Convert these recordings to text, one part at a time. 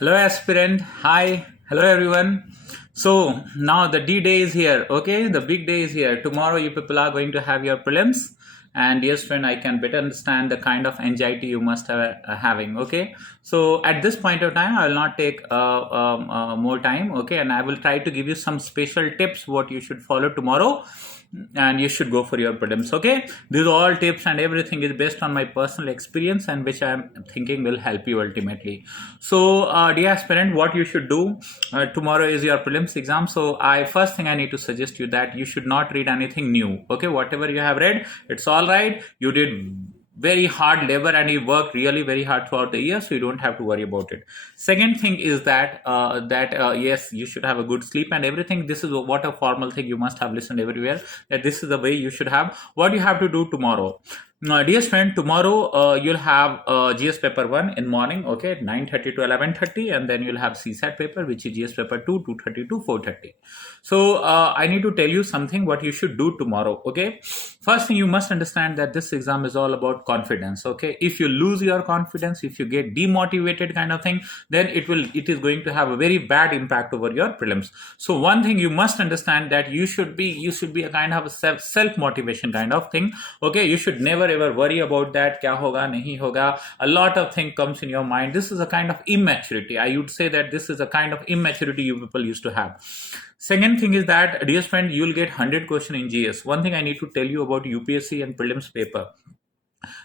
Hello, aspirant. Hi. Hello, everyone. So now the D day is here. Okay, the big day is here. Tomorrow, you people are going to have your prelims. And yes, friend, I can better understand the kind of anxiety you must have having. Okay, so at this point of time, I will not take more time. Okay, and I will try to give you some special tips what you should follow tomorrow and you should go for your prelims. Okay, these all tips and everything is based on my personal experience and which I am thinking will help you ultimately. So dear aspirant, what you should do, tomorrow is your prelims exam. So I first thing I need to suggest you that you should not read anything new. Okay, whatever you have read, it's all right. You did very hard labor and you worked really very hard throughout the year, so you don't have to worry about it. Second thing is that yes, you should have a good sleep and everything. This is what a formal thing you must have listened everywhere, that this is the way you should have. What you have to do tomorrow, dear friend, tomorrow you'll have GS paper 1 in morning, okay, 9:30 to 11:30, and then you'll have CSAT paper, which is GS paper 2, 2:30 to 4:30. So I need to tell you something what you should do tomorrow, okay. First thing, you must understand that this exam is all about confidence, okay. If you lose your confidence, if you get demotivated kind of thing, then it is going to have a very bad impact over your prelims. So one thing you must understand that you should be a kind of a self motivation kind of thing, okay. You should never ever worry about that kya hoga nahi hoga. A lot of thing comes in your mind. This is a kind of immaturity. I would say that this is a kind of immaturity you people used to have. Second thing is that, dear friend, you will get 100 question in GS. One thing I need to tell you about UPSC and prelims paper,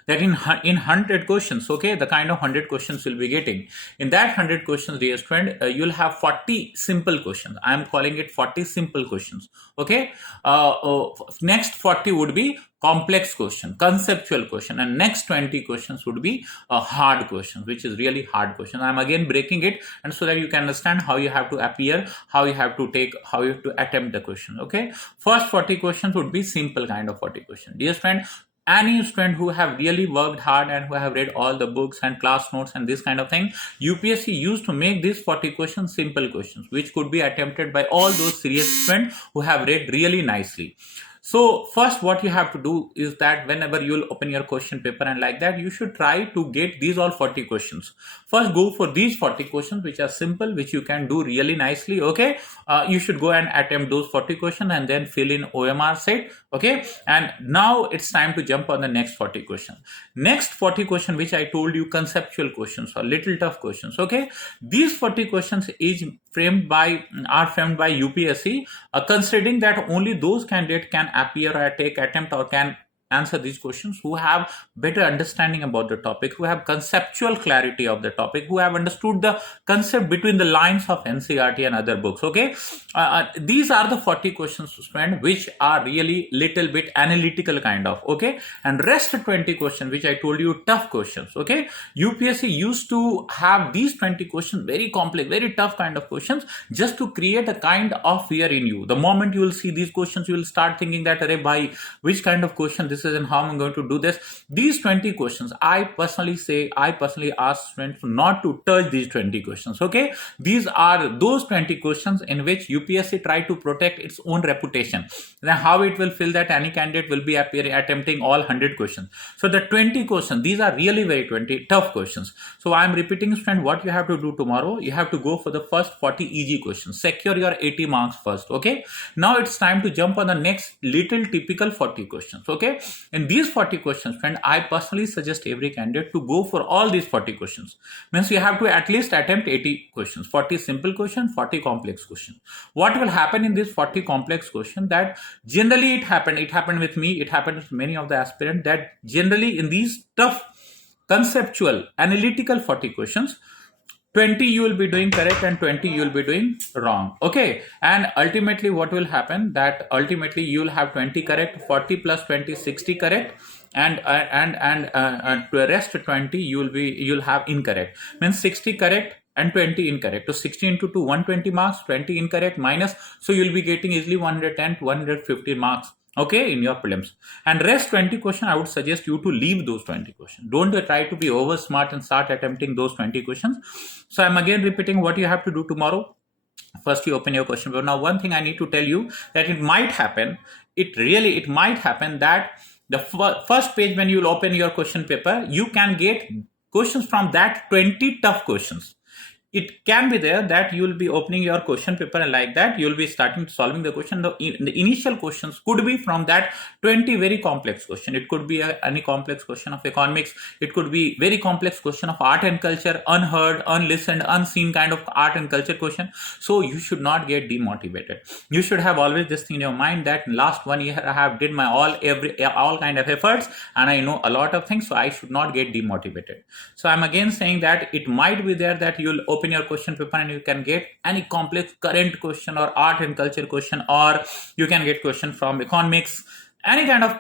that in 100 questions, okay, the kind of 100 questions you'll be getting, in that 100 questions, dear friend, you'll have 40 simple questions. I am calling it 40 simple questions, okay. Next 40 would be complex question, conceptual question, and next 20 questions would be hard questions, which is really hard question. I'm again breaking it, and so that you can understand how you have to appear, how you have to attempt the question, okay. First 40 questions would be simple kind of 40 questions, dear friend. Any student who have really worked hard and who have read all the books and class notes and this kind of thing, UPSC used to make these 40 questions simple questions, which could be attempted by all those serious students who have read really nicely. So first what you have to do is that whenever you will open your question paper and like that, you should try to get these all 40 questions. First go for these 40 questions which are simple, which you can do really nicely, okay. You should go and attempt those 40 questions and then fill in OMR set, okay. And now it's time to jump on the next 40 questions. Next 40 question, which I told you, conceptual questions or little tough questions, okay. These 40 questions are framed by UPSC, considering that only those candidates can appear or take attempt or can answer these questions who have better understanding about the topic, who have conceptual clarity of the topic, who have understood the concept between the lines of NCERT and other books, okay. These are the 40 questions, friend, which are really little bit analytical kind of, okay. And rest 20 questions, which I told you, tough questions, okay. UPSC used to have these 20 questions, very complex, very tough kind of questions, just to create a kind of fear in you. The moment you will see these questions, you will start thinking that, arey bhai, which kind of question this is and how I'm going to do this. These 20 questions, I personally ask students not to touch these 20 questions, okay. These are those 20 questions in which UPSC try to protect its own reputation. Then how it will feel that any candidate will be attempting all 100 questions. So the 20 questions, these are really very 20 tough questions. So I'm repeating, friend, what you have to do tomorrow, you have to go for the first 40 easy questions, secure your 80 marks first, okay. Now it's time to jump on the next little typical 40 questions, okay. In these 40 questions, friend, I personally suggest every candidate to go for all these 40 questions. Means you have to at least attempt 80 questions, 40 simple questions, 40 complex questions. What will happen in this 40 complex question, that generally it happened with me, it happened with many of the aspirants, that generally in these tough conceptual analytical 40 questions, 20 you will be doing correct and 20 you will be doing wrong, okay. And ultimately what will happen, that ultimately you will have 20 correct, 40 plus 20, 60 correct, and to the rest 20 you'll have incorrect. Means 60 correct and 20 incorrect. So 60 into 2, 120 marks, 20 incorrect minus, so you'll be getting easily 110 to 150 marks, okay, in your prelims. And rest 20 question, I would suggest you to leave those 20 questions. Don't try to be over smart and start attempting those 20 questions. So I'm again repeating what you have to do tomorrow. First, you open your question paper. Now, one thing I need to tell you, that it might happen, it might happen that the first page when you'll open your question paper, you can get questions from that 20 tough questions. it can be there that you will be opening your question paper, and like that you will be starting solving the question. The initial questions could be from that 20 very complex question. It could be any complex question of economics. It could be very complex question of art and culture, unheard, unlistened, unseen kind of art and culture question. So you should not get demotivated. You should have always this thing in your mind that last 1 year I have did my all kind of efforts, and I know a lot of things, so I should not get demotivated. So I'm again saying that it might be there that you'll open your question paper and you can get any complex current question or art and culture question, or you can get question from economics, any kind of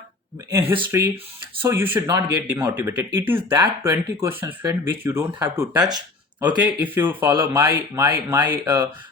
in history. So you should not get demotivated. It is that 20 questions, friend, which you don't have to touch. Okay, if you follow my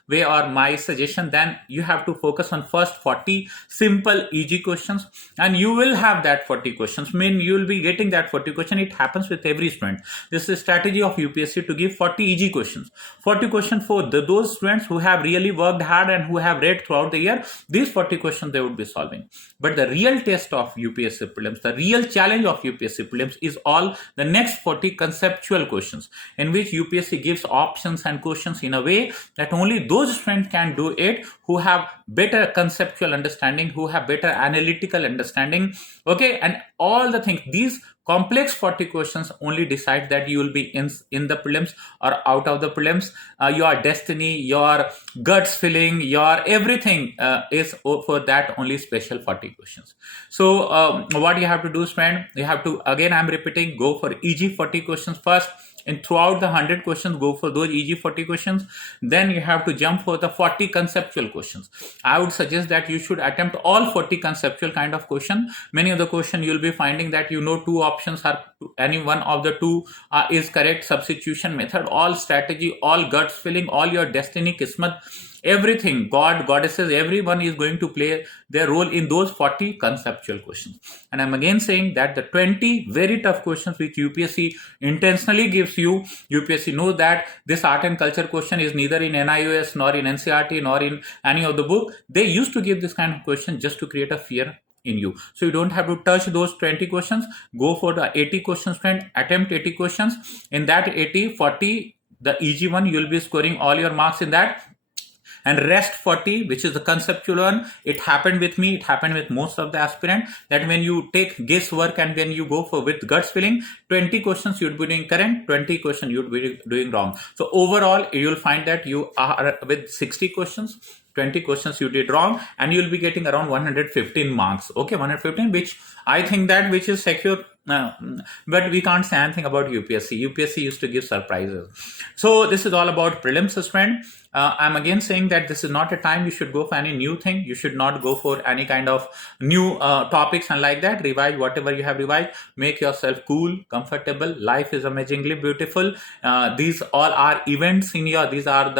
way or my suggestion, then you have to focus on first 40 simple easy questions, and you will have that 40 questions. You will be getting that 40 question. It happens with every student. This is a strategy of UPSC to give 40 easy questions, 40 questions for those students who have really worked hard and who have read throughout the year. These 40 questions they would be solving. But the real test of UPSC prelims, the real challenge of UPSC prelims is all the next 40 conceptual questions, in which UPSC gives options and questions in a way that only those students can do it who have better conceptual understanding, who have better analytical understanding. Okay, and all the things, these complex 40 questions only decide that you will be in the prelims or out of the prelims. Your destiny, your guts feeling, your everything is for that only special 40 questions. So what you have to do, friend, you have to, again I'm repeating, go for easy 40 questions first. And throughout the 100 questions, go for those easy 40 questions. Then you have to jump for the 40 conceptual questions. I would suggest that you should attempt all 40 conceptual kind of question. Many of the question you'll be finding that two options are, any one of the two is correct. Substitution method, all strategy, all guts feeling, all your destiny, kismat, everything, God, goddesses, everyone is going to play their role in those 40 conceptual questions. And I'm again saying that the 20 very tough questions which UPSC intentionally gives you, UPSC knows that this art and culture question is neither in NIOS nor in NCRT nor in any of the book. They used to give this kind of question just to create a fear in you. So you don't have to touch those 20 questions. Go for the 80 questions, friend. Attempt 80 questions. In that 80, 40, the easy one, you'll be scoring all your marks in that. And rest 40, which is the conceptual one, it happened with me, it happened with most of the aspirant, that when you take guesswork and when you go for with guts feeling, 20 questions you'd be doing correct, 20 questions you'd be doing wrong. So overall, you'll find that you are with 60 questions, 20 questions you did wrong, and you'll be getting around 115 marks. Okay, 115, which I think that which is secure. But we can't say anything about UPSC. UPSC used to give surprises. So this is all about prelims, friend. I'm again saying that this is not a time you should go for any new thing. You should not go for any kind of new topics and like that. Revise whatever you have revised. Make yourself cool, comfortable. Life is amazingly beautiful. These all are events in your, these are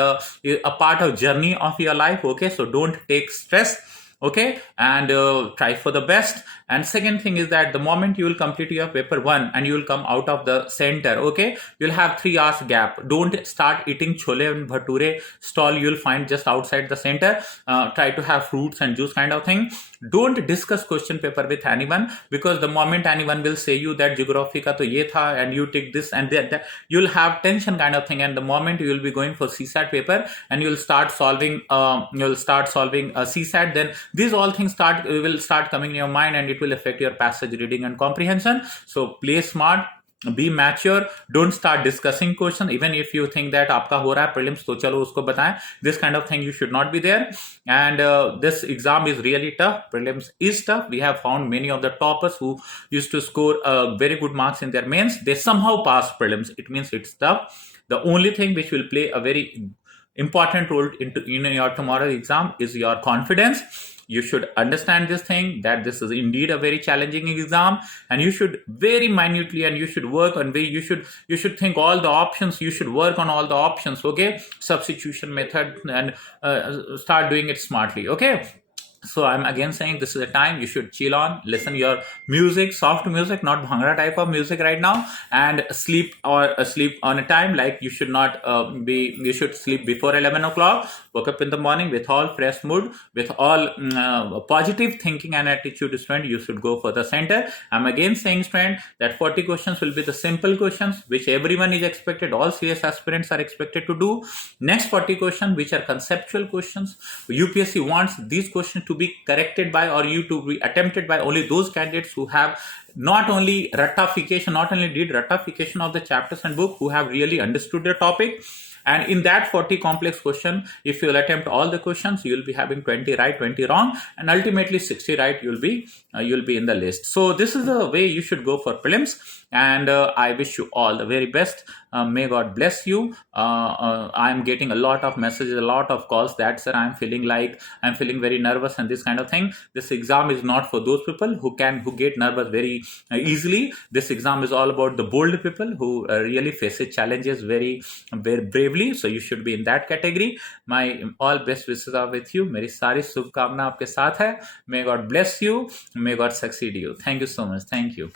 a part of journey of your life. Okay, so don't take stress. Okay, and try for the best. And second thing is that the moment you will complete your paper 1 and you will come out of the center, okay, you'll have 3 hours gap. Don't start eating chole and bhature stall you'll find just outside the center. Try to have fruits and juice kind of thing. Don't discuss question paper with anyone, because the moment anyone will say you that geography ka to ye tha and you take this and that, you'll have tension kind of thing. And the moment you will be going for CSAT paper and you'll start solving a CSAT, then these all things will start coming in your mind, and it will affect your passage reading and comprehension. So play smart, be mature. Don't start discussing questions. Even if you think that आपका हो रहा है prelims, तो चलो उसको बताएं. This kind of thing you should not be there. And this exam is really tough. Prelims is tough. We have found many of the toppers who used to score very good marks in their mains. They somehow pass prelims. It means it's tough. The only thing which will play a very important role in your tomorrow's exam is your confidence. You should understand this thing, that this is indeed a very challenging exam, and you should very minutely, and you should work on you should think all the options. You should work on all the options. Okay, substitution method, and start doing it smartly. Okay. So I'm again saying this is a time you should chill on, listen your music, soft music, not bhangra type of music right now, and sleep or sleep on a time. Like you should not you should sleep before 11 o'clock, wake up in the morning with all fresh mood, with all positive thinking and attitude. Student, you should go for the center. I'm again saying, student, that 40 questions will be the simple questions which everyone is expected, all CS aspirants are expected to do. Next 40 questions which are conceptual questions, UPSC wants these questions to be corrected by, or you to be attempted by, only those candidates who have not only did ratification of the chapters and book, who have really understood the topic. And in that 40 complex question, if you'll attempt all the questions, you'll be having 20 right, 20 wrong, and ultimately 60 right, you'll be in the list. So this is the way you should go for prelims. And I wish you all the very best. May God bless you. I'm getting a lot of messages, a lot of calls that, sir, I'm feeling very nervous and this kind of thing. This exam is not for those people who get nervous very easily. This exam is all about the bold people who really faces challenges very bravely. So you should be in that category. My all best wishes are with you. मेरी सारी शुभकामना आपके साथ है. May God bless you. May God succeed you. Thank you so much. Thank you.